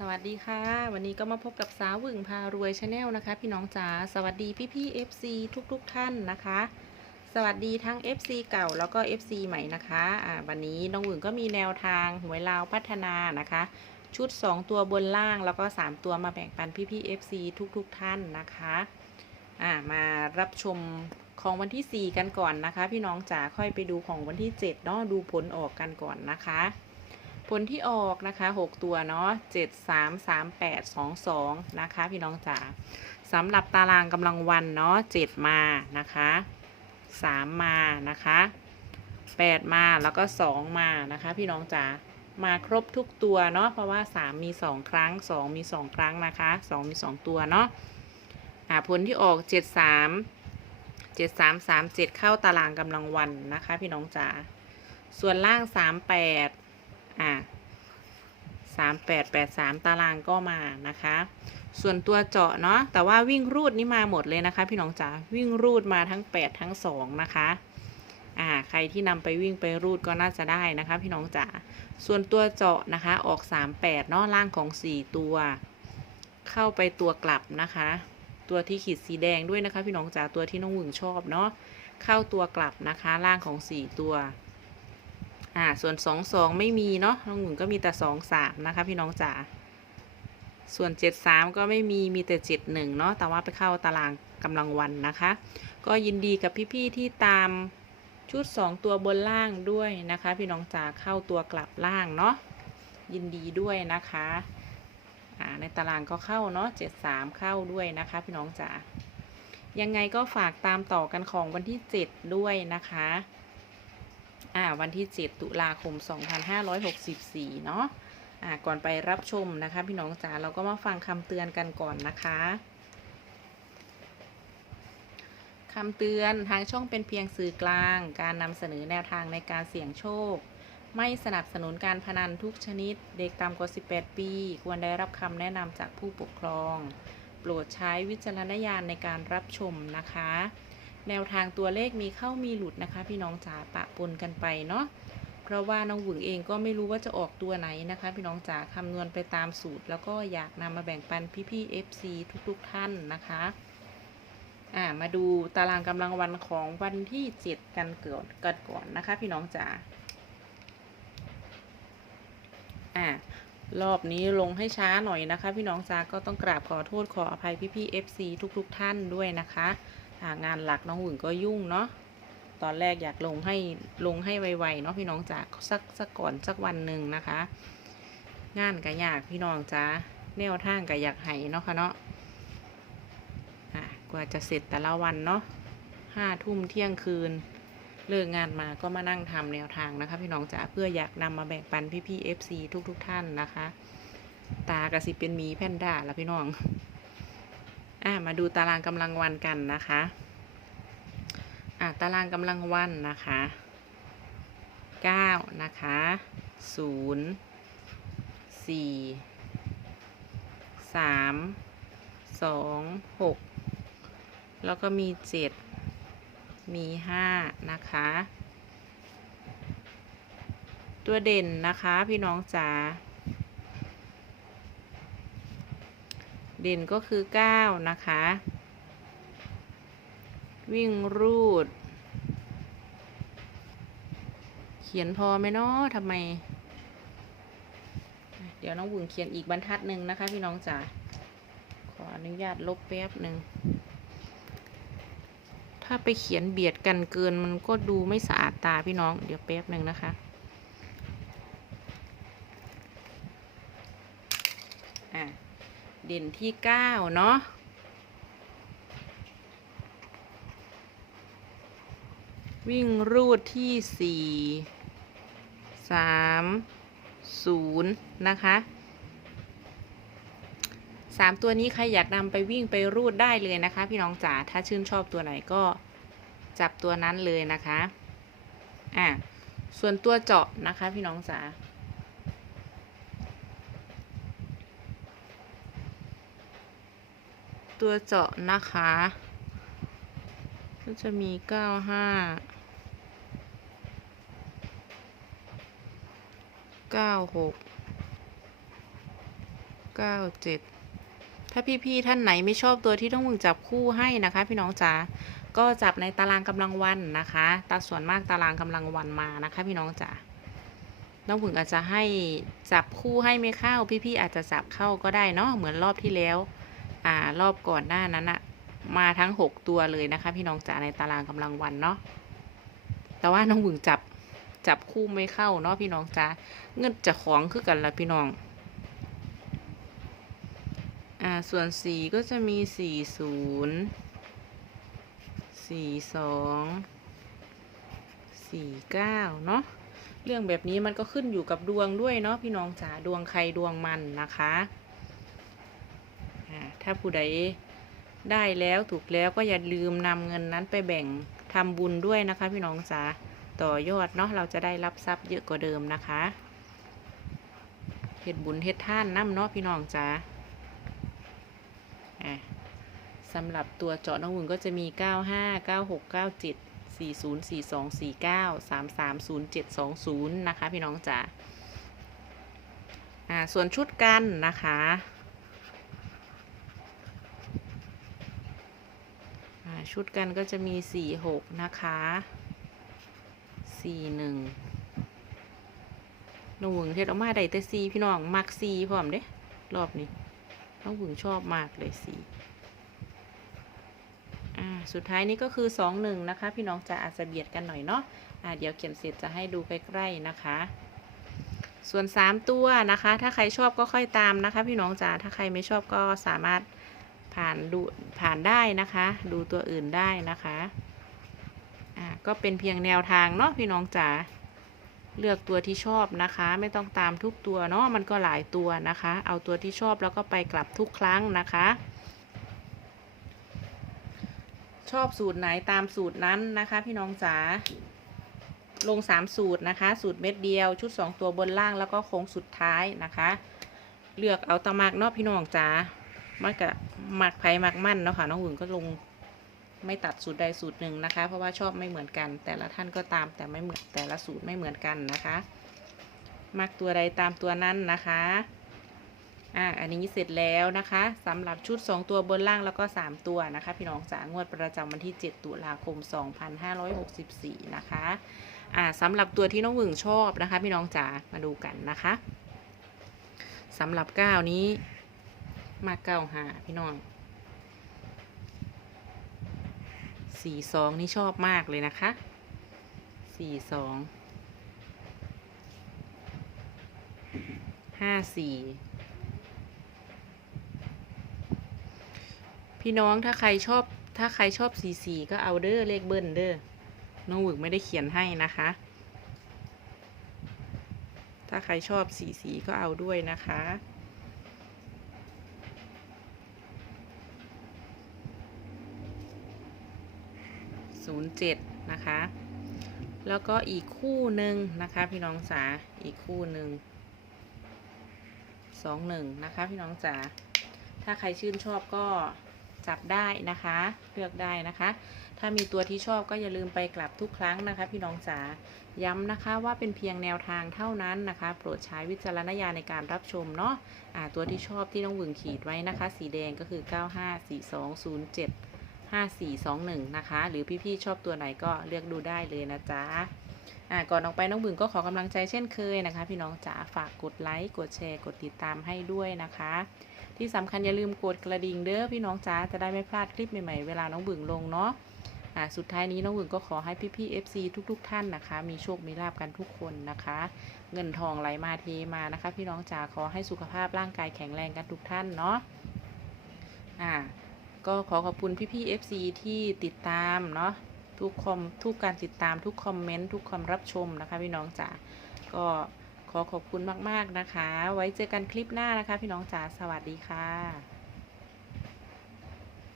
สวัสดีค่ะ วันนี้ก็มาพบกับสาวหวึงพารวยชาแนลนะคะ พี่น้องจ๋าสวัสดีพี่พี่ๆ FC ทุกๆทท่านนะคะ สวัสดีทั้ง FC เก่าแล้วก็ FC ใหม่นะคะอ่าวันนี้น้องวึงก็มีแนวทางหวยลาวพัฒนานะคะ ชุด 2 ตัวบนล่างแล้วก็ 3 ตัวมาแบ่งปันพี่พี่ๆ FC ทุกๆทท่านนะคะอ่ามารับชมของวันที่ 4 กันก่อนนะคะ พี่น้องจ๋าค่อยไปดูของวันที่7เนาะดูผลออกกันก่อนนะคะ ผลที่ออกนะคะ6ตัวเนาะ7 3 3 8 2 2นะคะ พี่น้องจ๋าสำหรับตารางกำลังวันเนาะ7มานะคะ3มานะคะ8มาแล้วก็2มานะคะ พี่น้องจ๋ามาครบทุกตัวเนาะเพราะว่า3มี2ครั้ง2มี2ครั้งนะคะ2มี2ตัวเนาะอ่าผลที่ออก7 3 7 3 3 7เข้าตารางกำลังวันนะคะ พี่น้องจ๋าส่วนล่าง3 8 อ่าสามแปดแปดสามตารางก็มานะคะ ส่วนตัวเจาะเนาะแต่ว่าวิ่งรูดนี่มาหมดเลยนะคะ พี่น้องจ๋าวิ่งรูดมาทั้งแปดทั้งสองนะคะอ่าใครที่นำไปวิ่งไปรูดก็น่าจะได้นะคะ พี่น้องจ๋าส่วนตัวเจาะนะคะออกสามแปดเนาะล่างของสี่ตัว เข้าไปตัวกลับนะคะ ตัวที่ขีดสีแดงด้วยนะคะ พี่น้องจ๋าตัวที่น้องหวึงชอบเนาะเข้าตัวกลับนะคะ ล่างของสี่ตัว อ่าส่วนสองสองไม่มีเนาะน้องหมุนก็มีแต่สองสามนะคะ พี่น้องจ๋าส่วนเจ็ดสามก็ไม่มี มีแต่เจ็ดหนึ่งเนาะ แต่ว่าไปเข้าตารางกำลังวันนะคะ ก็ยินดีกับพี่ๆที่ตามชุดสองตัวบนล่างด้วยนะคะ พี่น้องจ๋าเข้าตัวกลับล่างเนาะ ยินดีด้วยนะคะอ่าในตารางก็เข้าเนาะเจ็ดสามเข้าด้วยนะคะ พี่น้องจ๋า ยังไงก็ฝากตามต่อกันของวันที่เจ็ดด้วยนะคะ อ่าวันที่ 7 ตุลาคม 2564 เนาะอ่าก่อนไปรับชมนะคะ พี่น้องจ๋าเราก็มาฟังคำเตือนกันก่อนนะคะคำเตือนทางช่องเป็นเพียงสื่อกลาง การนำเสนอแนวทางในการเสี่ยงโชค ไม่สนับสนุนการพนันทุกชนิด เด็กต่ำกว่า 18 ปี ควรได้รับคำแนะนำจากผู้ปกครอง โปรดใช้วิจารณญาณในการรับชมนะคะ แนวทางตัวเลขมีเข้ามีหลุดนะคะ พี่น้องจ๋าปะปนกันไปเนาะเพราะว่าน้องหวึงเองก็ไม่รู้ว่าจะออกตัวไหนนะคะ พี่น้องจ๋าคำนวณไปตามสูตร แล้วก็อยากนำมาแบ่งปันพี่ๆ FC ทุกๆท่านนะคะอ่ามาดูตารางกำลังวันของวันที่7กันเกิดกันก่อนนะคะ พี่น้องจ๋าอ่ารอบนี้ลงให้ช้าหน่อยนะคะ พี่น้องจ๋าก็ต้องกราบขอโทษขออภัยพี่ๆ FC ทุกๆ ท่านด้วยนะคะางานหลักน้องหวึงก็ยุ่งเนาะตอนแรกอยากลงให้ลงให้ไวๆเนาะพี่น้องจ๋าสักสักก่อนสักวันหนึ่งนะคะ งานก็ยากพี่น้องจ๋าแนวทางก็อยากให้เนาะค่ะเนาะอะกว่าจะเสร็จแต่ละวันเนาะห้าทุ่มเที่ยงคืนเลิกงานมาก็มานั่งทำแนวทางนะคะ พี่น้องจ๋าเพื่ออยากนำมาแบ่งปันพี่ๆ FC ทุกๆท่านนะคะ ตากระสิเป็นมีแพนด้าละพี่น้อง อะมาดูตารางกำลังวันกันนะคะอะตารางกำลังวันนะคะ9นะคะ0 4 3 2 6แล้วก็มี7มี5นะคะ ตัวเด่นนะคะพี่น้องจ๋า เด่นก็คือ 9 นะคะ วิ่งรูด เขียนพอไหมเนาะทำไม เดี๋ยวน้องบุ๋งเขียนอีกบรรทัดหนึ่งนะคะ พี่น้องจ๋าขออนุญาตลบแป๊บหนึ่ง ถ้าไปเขียนเบียดกันเกินมันก็ดูไม่สะอาดตาพี่น้อง เดี๋ยวแป๊บหนึ่งนะคะอะ เด่นที่เก้าเนาะวิ่งรูดที่สี่สามศูนย์นะคะสามตัวนี้ใครอยากนำไปวิ่งไปรูดได้เลยนะคะ พี่น้องจ๋าถ้าชื่นชอบตัวไหนก็จับตัวนั้นเลยนะคะอะส่วนตัวเจาะนะคะพี่น้องจ๋า ตัวเจาะนะคะ ก็จะมีเก้าห้าเก้าหกเก้าเจ็ดถ้าพี่ๆท่านไหนไม่ชอบตัวที่ต้องมึงจับคู่ให้นะคะ พี่น้องจ๋าก็จับในตารางกำลังวันนะคะตาส่วนมากตารางกำลังวันมานะคะ พี่น้องจ๋าน้องผึ่งอาจจะให้จับคู่ให้ไม่เข้าพี่ๆอาจจะจับเข้าก็ได้เนาะเหมือนรอบที่แล้ว อ่ารอบก่อนหน้านั้นอะมาทั้งหกตัวเลยนะคะ พี่น้องจ๋าในตารางกำลังวันเนาะแต่ว่าน้องผึ่งจับจับคู่ไม่เข้าเนาะพี่น้องจ๋าเงินจะของคือกันละพี่น้องอ่าส่วนสีก็จะมีสี่ศูนย์สี่สองสี่เก้าเนาะเรื่องแบบนี้มันก็ขึ้นอยู่กับดวงด้วยเนาะพี่น้องจ๋าดวงใครดวงมันนะคะ ถ้าผู้ใดได้แล้วถูกแล้วก็อย่าลืมนำเงินนั้นไปแบ่งทำบุญด้วยนะคะ พี่น้องจ๋าต่อยอดเนาะเราจะได้รับทรัพย์เยอะกว่าเดิมนะคะเฮ็ดบุญเฮ็ดท่านน้ำเนาะพี่น้องจ๋าสำหรับตัวเจาะน้องหมุนก็จะมี 95 96 97 40 42 49 33 07 20 นะคะ พี่น้องจ๋าส่วนชุดกันนะคะอ่า ชุดกันก็จะมี46นะคะ41น้องหมุนเฮ็ดออกมาได้แต่4พี่น้องมัก4พร้อมเด้รอบนี้น้องผึ่งชอบมากเลยสีอ่าสุดท้ายนี้ก็คือสองหนึ่งนะคะ พี่น้องจะอาจจะเบียดกันหน่อยเนาะอ่าเดี๋ยวเขียนเสร็จจะให้ดูใกล้ๆนะคะส่วนสามตัวนะคะ ถ้าใครชอบก็ค่อยตามนะคะ พี่น้องจ๋า ถ้าใครไม่ชอบก็สามารถ ผ่านดูผ่านได้นะคะ ดูตัวอื่นได้นะคะอ่าก็เป็นเพียงแนวทางเนาะพี่น้องจ๋าเลือกตัวที่ชอบนะคะ ไม่ต้องตามทุกตัวเนาะมันก็หลายตัวนะคะ เอาตัวที่ชอบแล้วก็ไปกลับทุกครั้งนะคะ ชอบสูตรไหนตามสูตรนั้นนะคะ พี่น้องจ๋าลง 3 สูตรนะคะ สูตรเม็ดเดียวชุด 2 ตัวบนล่างแล้วก็โค้งสุดท้ายนะคะ เลือกเอาตะมากเนาะพี่น้องจ๋ามันกะ หมักไผ่หมักมั่นเนาะค่ะน้องหุ่นก็ลงไม่ตัดสูตรใดสูตรหนึ่งนะคะ เพราะว่าชอบไม่เหมือนกัน แต่ละท่านก็ตามแต่ไม่เหมือนแต่ละสูตรไม่เหมือนกันนะคะมักตัวใดตามตัวนั้นนะคะอ่าอันนี้เสร็จแล้วนะคะสำหรับชุด 2 ตัวบนล่างแล้วก็ 3 ตัวนะคะ พี่น้องจ๋างวดประจำวันที่ 7 ตุลาคม 2564 นะคะอ่าสำหรับตัวที่น้องหวึงชอบนะคะ พี่น้องจ๋ามาดูกันนะคะสำหรับก้านี้ มาเก้าหาพี่น้องสี่สองนี่ชอบมากเลยนะคะสี่สองห้าสี่พี่น้องถ้าใครชอบถ้าใครชอบสี่สี่ก็เอาเด้อเลขเบิ้ลเด้อน้องหวึกไม่ได้เขียนให้นะคะ ถ้าใครชอบสีสีก็เอาด้วยนะคะ ศูนย์เจ็ดนะคะ แล้วก็อีกคู่หนึ่งนะคะ พี่น้องจ๋าอีกคู่หนึ่งสองหนึ่งนะคะ พี่น้องจ๋าถ้าใครชื่นชอบก็จับได้นะคะ เลือกได้นะคะ ถ้ามีตัวที่ชอบก็อย่าลืมไปกลับทุกครั้งนะคะ พี่น้องจ๋าย้ำนะคะว่าเป็นเพียงแนวทางเท่านั้นนะคะ โปรดใช้วิจารณญาณในการรับชมเนาะอ่าตัวที่ชอบที่น้องหวึงขีดไว้นะคะ สีแดงก็คือ 954207 5421 นะคะ หรือพี่ๆชอบตัวไหนก็เลือกดูได้เลยนะจ๊ะอ่าก่อนออกไปน้องบึงก็ขอกำลังใจเช่นเคยนะคะ พี่น้องจ๋าฝากกดไลค์กดแชร์กดติดตามให้ด้วยนะคะ ที่สำคัญอย่าลืมกดกระดิ่งเด้อพี่น้องจ๋าจะได้ไม่พลาดคลิปใหม่ๆเวลาน้องบึงลงเนาะอ่าสุดท้ายนี้น้องบึงก็ขอให้พี่ๆ FC ทุก ๆ ท่านนะคะ มีโชคมีลาบกันทุกคนนะคะ เงินทองไหลมาเทมานะคะ พี่น้องจ๋าขอให้สุขภาพร่างกายแข็งแรงกันทุกท่านเนาะอ่า ก็ขอขอบคุณพี่ๆ FC ที่ติดตามเนาะทุกคอมทุกการติดตามทุกคอมเมนต์ทุกความรับชมนะคะพี่น้องจ๋าก็ขอขอบคุณมากๆนะคะ ไว้เจอกันคลิปหน้านะคะ พี่น้องจ๋าสวัสดีค่ะ